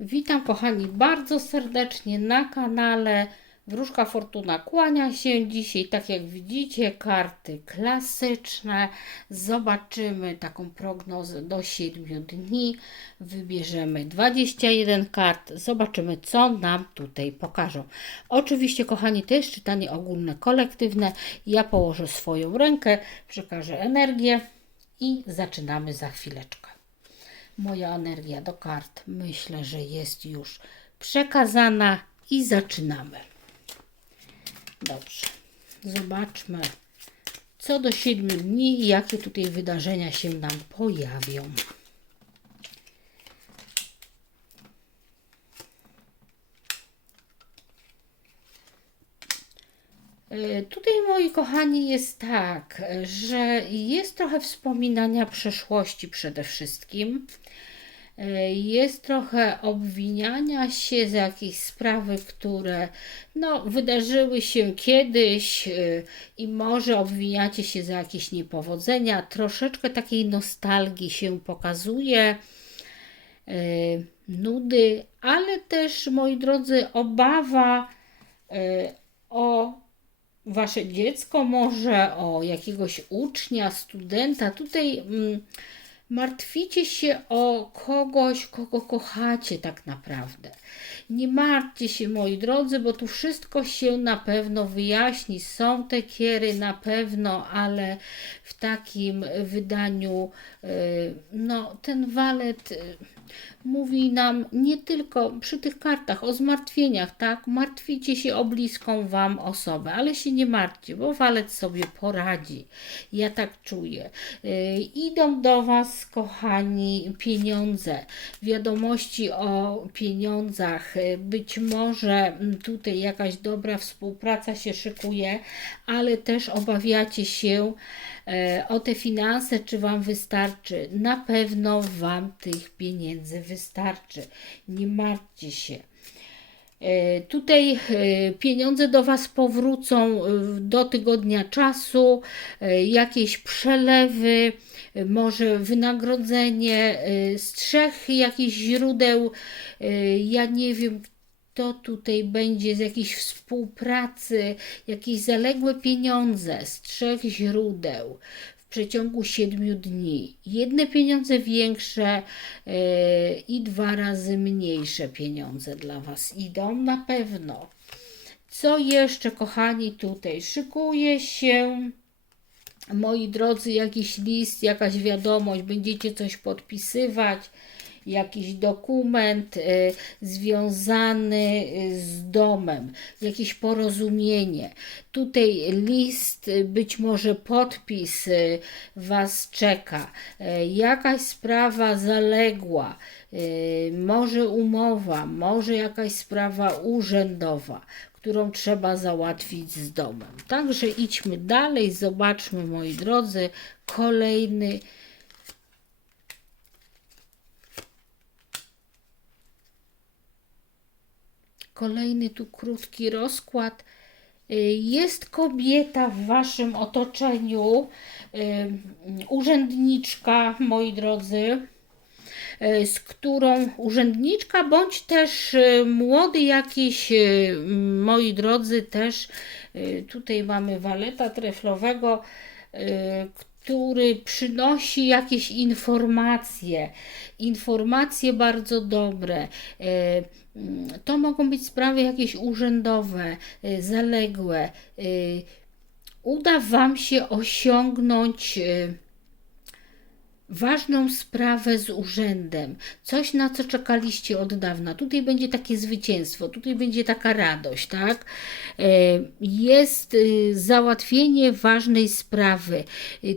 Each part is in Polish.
Witam kochani bardzo serdecznie na kanale Wróżka Fortuna. Kłania się dzisiaj, tak jak widzicie, karty klasyczne. Zobaczymy taką prognozę do 7 dni. Wybierzemy 21 kart. Zobaczymy, co nam tutaj pokażą. Oczywiście, kochani, to jest czytanie ogólne, kolektywne. Ja położę swoją rękę, przekażę energię i zaczynamy za chwileczkę. Moja energia do kart myślę, że jest już przekazana i zaczynamy. Dobrze. Zobaczmy, co do 7 dni i jakie tutaj wydarzenia się nam pojawią. Tutaj, moi kochani, jest tak, że jest trochę wspominania przeszłości przede wszystkim. E, Jest trochę obwiniania się za jakieś sprawy, które no, wydarzyły się kiedyś e, i może obwiniacie się za jakieś niepowodzenia. Troszeczkę takiej nostalgii się pokazuje e, nudy, ale też, moi drodzy, obawa e, o wasze dziecko, może o jakiegoś ucznia, studenta. Tutaj mm, martwicie się o kogoś, kogo kochacie tak naprawdę. Nie martwcie się, moi drodzy, bo tu wszystko się na pewno wyjaśni. Są te kiery na pewno, ale w takim wydaniu, y, no, ten walet. Y, mówi nam nie tylko przy tych kartach o zmartwieniach, tak? Martwicie się o bliską Wam osobę, ale się nie martwcie, bo walec sobie poradzi. Ja tak czuję. Yy, idą do Was, kochani, pieniądze, wiadomości o pieniądzach. Yy, Być może mm, tutaj jakaś dobra współpraca się szykuje, ale też obawiacie się e, o te finanse, czy Wam wystarczy. Na pewno Wam tych pieniędzy wystarczy. Nie martwcie się. E, Tutaj e, pieniądze do Was powrócą e, do tygodnia czasu, jakieś przelewy, może wynagrodzenie z trzech jakichś źródeł. Ja nie wiem, kto tutaj będzie z jakiejś współpracy, jakieś zaległe pieniądze z trzech źródeł przeciągu siedmiu dni. Jedne pieniądze większe e, i dwa razy mniejsze pieniądze dla Was idą na pewno. Co jeszcze, kochani, tutaj szykuje się? Moi drodzy, jakiś list, jakaś wiadomość, będziecie coś podpisywać, jakiś dokument y, związany y, z domem, jakieś porozumienie. Tutaj list, y, być może podpis Was czeka, jakaś sprawa zaległa, może umowa, może jakaś sprawa urzędowa którą trzeba załatwić z domem. Także idźmy dalej, zobaczmy, moi drodzy, kolejny. Kolejny tu krótki rozkład. Y, Jest kobieta w waszym otoczeniu, y, urzędniczka, moi drodzy, y, z którą urzędniczka, bądź też młody jakiś, moi drodzy, też tutaj mamy waleta treflowego, który przynosi jakieś informacje, informacje bardzo dobre. Mm, To mogą być sprawy jakieś urzędowe, y, zaległe. Y, Uda Wam się osiągnąć y, ważną sprawę z urzędem, coś na co czekaliście od dawna. Tutaj będzie takie zwycięstwo, tutaj będzie taka radość, tak? Jest załatwienie ważnej sprawy.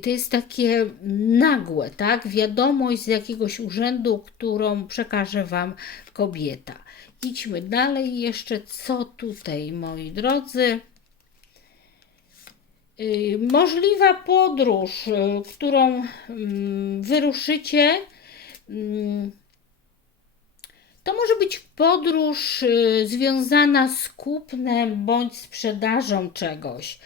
To jest takie nagłe, tak? Wiadomość z jakiegoś urzędu, którą przekaże Wam kobieta. Idźmy dalej jeszcze, co tutaj, moi drodzy. Y, Możliwa podróż, y, którą mm, wyruszycie, mm, to może być podróż y, związana z kupnem bądź sprzedażą czegoś.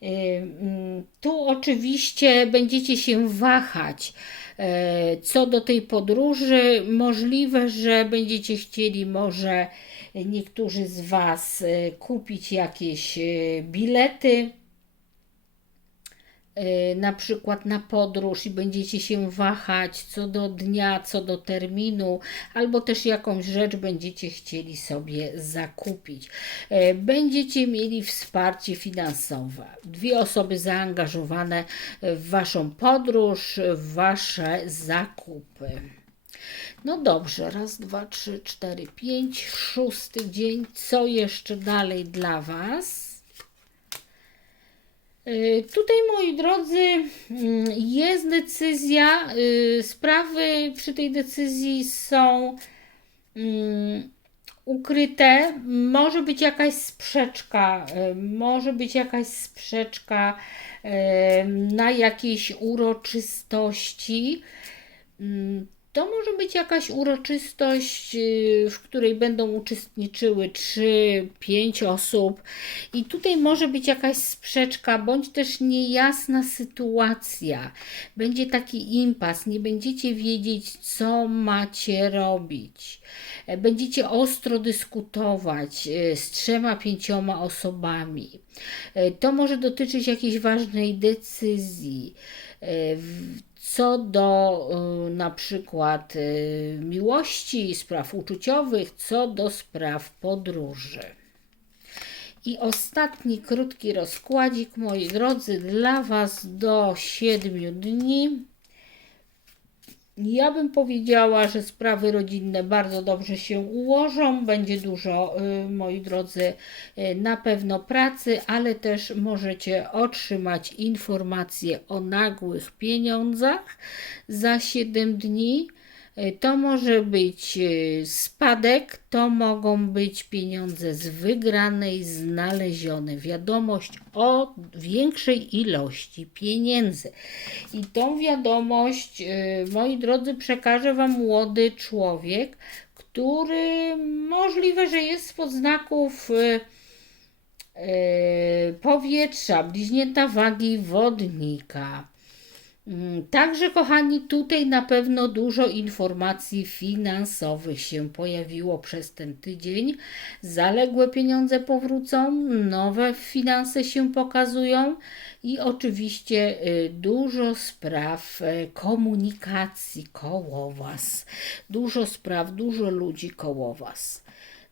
Mm, Tu oczywiście będziecie się wahać. E, Co do tej podróży, możliwe, że będziecie chcieli może niektórzy z Was e, kupić jakieś e, bilety na przykład na podróż i będziecie się wahać co do dnia, co do terminu, albo też jakąś rzecz będziecie chcieli sobie zakupić. E, Będziecie mieli wsparcie finansowe. Dwie osoby zaangażowane w Waszą podróż, w Wasze zakupy. No dobrze, raz, dwa, trzy, cztery, pięć, szósty dzień. Co jeszcze dalej dla Was? Y, Tutaj, moi drodzy, mm, jest decyzja. y, Sprawy przy tej decyzji są mm, ukryte. Może być jakaś sprzeczka, y, może być jakaś sprzeczka na jakiejś uroczystości. To może być jakaś uroczystość, y, w której będą uczestniczyły 3-5 osób, i tutaj może być jakaś sprzeczka, bądź też niejasna sytuacja. Będzie taki impas, nie będziecie wiedzieć, co macie robić. Będziecie ostro dyskutować e, z trzema, pięcioma osobami. E, To może dotyczyć jakiejś ważnej decyzji. Co do y, na przykład y, miłości, spraw uczuciowych, co do spraw podróży. I ostatni krótki rozkładzik, moi drodzy, dla Was do 7 dni. Ja bym powiedziała, że sprawy rodzinne bardzo dobrze się ułożą. Będzie dużo, y, moi drodzy, y, na pewno pracy, ale też możecie otrzymać informacje o nagłych pieniądzach za 7 dni. Y, To może być y, spadek, to mogą być pieniądze z wygranej, znalezione, wiadomość o większej ilości pieniędzy. I tą wiadomość, y, moi drodzy, przekaże Wam młody człowiek, który możliwe, że jest spod znaków powietrza, bliźnięta wagi wodnika. Mm, Także, kochani, tutaj na pewno dużo informacji finansowych się pojawiło przez ten tydzień. Zaległe pieniądze powrócą, nowe finanse się pokazują i oczywiście y, dużo spraw y, komunikacji koło Was. Dużo spraw, dużo ludzi koło Was.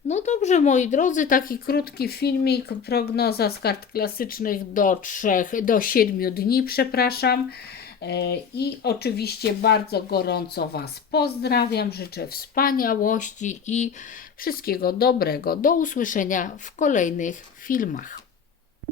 No dobrze, moi drodzy, taki krótki filmik, prognoza z kart klasycznych do trzech, do 7 dni, przepraszam. E, I oczywiście bardzo gorąco Was pozdrawiam, życzę wspaniałości i wszystkiego dobrego. Do usłyszenia w kolejnych filmach.